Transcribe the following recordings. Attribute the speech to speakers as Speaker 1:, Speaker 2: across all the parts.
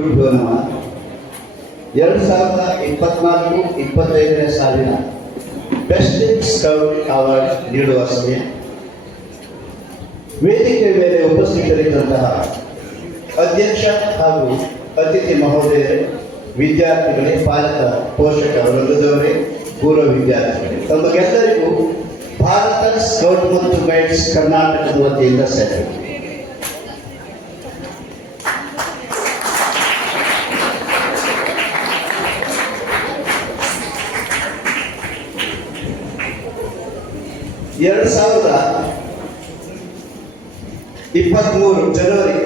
Speaker 1: ನಮಃ ಎರಡು ಸಾವಿರದ ಇಪ್ಪತ್ನಾಲ್ಕು ಇಪ್ಪತ್ತೈದನೇ ಸಾಲಿನ ಬೆಸ್ಟ್ ಸ್ಕೌಟ್ ಅವಾರ್ಡ್ ನೀಡುವ ಸಮಯ. ವೇದಿಕೆ ಮೇಲೆ ಉಪಸ್ಥಿತರಿದ್ದಂತಹ ಅಧ್ಯಕ್ಷ ಹಾಗೂ ಅತಿಥಿ ಮಹೋದಯರೇ, ವಿದ್ಯಾರ್ಥಿಗಳೇ ಪಾಲಕ ಪೋಷಕ ವೃದ್ಧದವರೇ ಪೂರ್ವ ವಿದ್ಯಾರ್ಥಿಗಳೇ, ತಮಗೆಲ್ಲರಿಗೂ ಭಾರತ ಸ್ಕೌಟ್ ಮತ್ತು ಗೈಡ್ಸ್ ಕರ್ನಾಟಕದ ವತಿಯಿಂದ ಸೆಲೆಬ್ರೇಟ್ ಎರಡು ಸಾವಿರದ ಇಪ್ಪತ್ತ್ಮೂರು ಜನವರಿ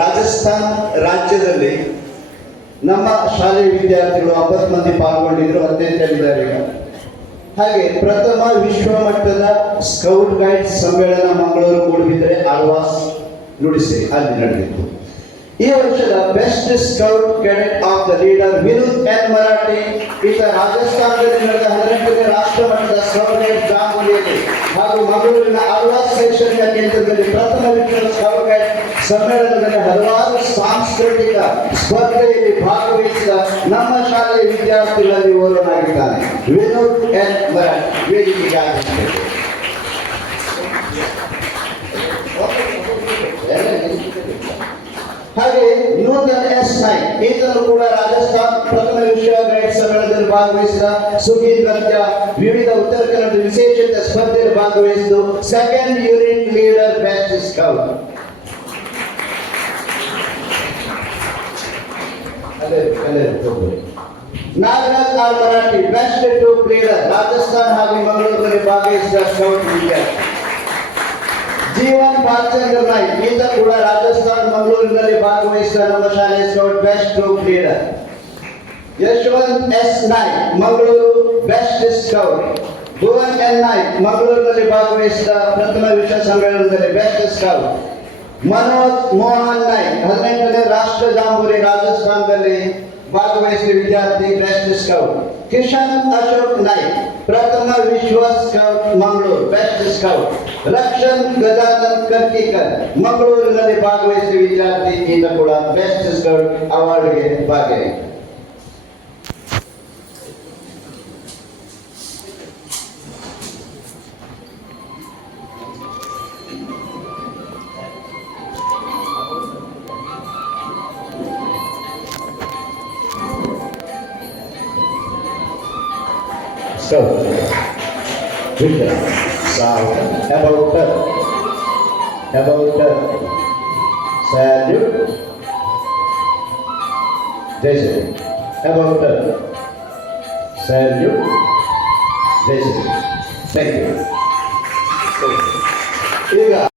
Speaker 1: ರಾಜಸ್ಥಾನ್ ರಾಜ್ಯದಲ್ಲಿ ನಮ್ಮ ಶಾಲೆ ವಿದ್ಯಾರ್ಥಿಗಳು ಒಂಬತ್ತು ಮಂದಿ ಪಾಲ್ಗೊಂಡಿದ್ರು ಹದಿನೈದರಿದ್ದಾರೆ ಈಗ. ಹಾಗೆ ಪ್ರಥಮ ವಿಶ್ವ ಮಟ್ಟದ ಸ್ಕೌಟ್ ಗೈಡ್ ಸಮ್ಮೇಳನ ಮಂಗಳೂರು ಮೂಡುಬಿದ್ರೆ ಆಳ್ವಾಸ್ ನುಡಿಸಿ ಅಲ್ಲಿ ನಡೆದಿತ್ತು. ಈ ವರ್ಷದ best scout cadet of the leader Vinod N Marathi, ಈತ ರಾಜಸ್ಥಾನದಲ್ಲಿ ನಡೆದ ಹದಿನೆಂಟನೇ ರಾಷ್ಟ್ರ ಮಟ್ಟದ ಸ್ಕೌಟ್ ಗೈಡ್ ಜಾಂಬೂರಿಯಲ್ಲಿ ಹಾಗೂ ಮಂಗಳೂರಿನ ಆಳ್ವಾಸ್ ಶೈಕ್ಷಣಿಕ ಕೇಂದ್ರದಲ್ಲಿ ಪ್ರಥಮ ವಿಶ್ವ ಸ್ಕೌಟ್ ಗೈಡ್ ಸಮ್ಮೇಳನದಲ್ಲಿ ಹಲವಾರು ಸಾಂಸ್ಕೃತಿಕ ಸ್ಪರ್ಧೆಯಲ್ಲಿ ಭಾಗವಹಿಸಿದ ನಮ್ಮ ಶಾಲೆಯ ವಿದ್ಯಾರ್ಥಿಗಳಲ್ಲಿ ಓರ್ವನಾಗಿದ್ದಾನೆ ವಿನೋದ್ ಎನ್ ಮರಾಠಿ ವೇದಿಕೆಗೆ ಆಗಮಿಸಬೇಕು ಹಾಗೆ ನೂತನ ಎಸ್ ನೈನ್ ಕೂಡ ರಾಜಸ್ಥಾನ ಪ್ರಥಮ ವಿಶ್ವ ಗೈಡ್ ಸಮ್ಮೇಳನದಲ್ಲಿ ಭಾಗವಹಿಸಿದ ಸುಗೀರ್ ನೃತ್ಯ ವಿವಿಧ ಉತ್ತರ ಕನ್ನಡ ವಿಶೇಷತೆ ಸ್ಪರ್ಧೆಯಲ್ಲಿ ಭಾಗವಹಿಸಿದ್ದು ಸೆಕೆಂಡ್ ಯೂನಿಟ್ ಲೀಡರ್ ಬ್ಯಾಚ್ ಅಲ್ಲೇ ಅಲ್ಲೇ Nagaraj R Marathi best to leader Rajasthan ಹಾಗೂ ಮಂಗಳೂರಿನಲ್ಲಿ ಭಾಗವಹಿಸಿದ ಸ್ಕೌಟ್ ವಿದ್ಯಾರ್ಥಿ. ಜೀವನ್ ಬಾಲಚಂದ್ರ ನಾಯ್ಕ್ ಈತ ಕೂಡ ರಾಜಸ್ಥಾನ್, ಮಂಗಳೂರಿನಲ್ಲಿ ಭಾಗವಹಿಸಿದ ನಮ್ಮ ಶಾಲೆಯ scout best group leader Yashwant S Naik, Mangaluru best scout. Bhuvan N Naik, ಮಂಗಳೂರಿನಲ್ಲಿ ಭಾಗವಹಿಸಿದ ಪ್ರಥಮ ವಿಶ್ವ ಸಮ್ಮೇಳನದಲ್ಲಿ ಬೆಸ್ಟ್ ಸ್ಕೌಟ್. ಮನೋಜ್ ಮೋಹನ್ ನಾಯ್ಕ್, ಹದಿನೆಂಟನೇ ರಾಷ್ಟ್ರ ಜಾಂಬೂರಿ ರಾಜಸ್ಥಾನದಲ್ಲಿ ಭಾಗವಹಿಸಿದ ವಿದ್ಯಾರ್ಥಿ ಬೆಸ್ಟ್ ಸ್ಕೌಟ್ ಕಿಶನ್ ಅಶೋಕ್ ನಾಯ್ಕ್ ಪ್ರಥಮ ವಿಶ್ವ scout Mangaluru best scout Rakshan Gadanand Karkikar ಮಂಗಳೂರಿನಲ್ಲಿ ಭಾಗವಹಿಸಿದ ವಿದ್ಯಾರ್ಥಿ ಈತ ಕೂಡ ಬೆಸ್ಟ್ ಸ್ಕೌಟ್ ಅವಾರ್ಡ್ಗೆ ಭಾಗಿಯಾಗಿದ್ದಾರೆ go. Victor, salta, é revolta, revolta, é sério, desce, revolta, é sério, desce, thank you. Thank.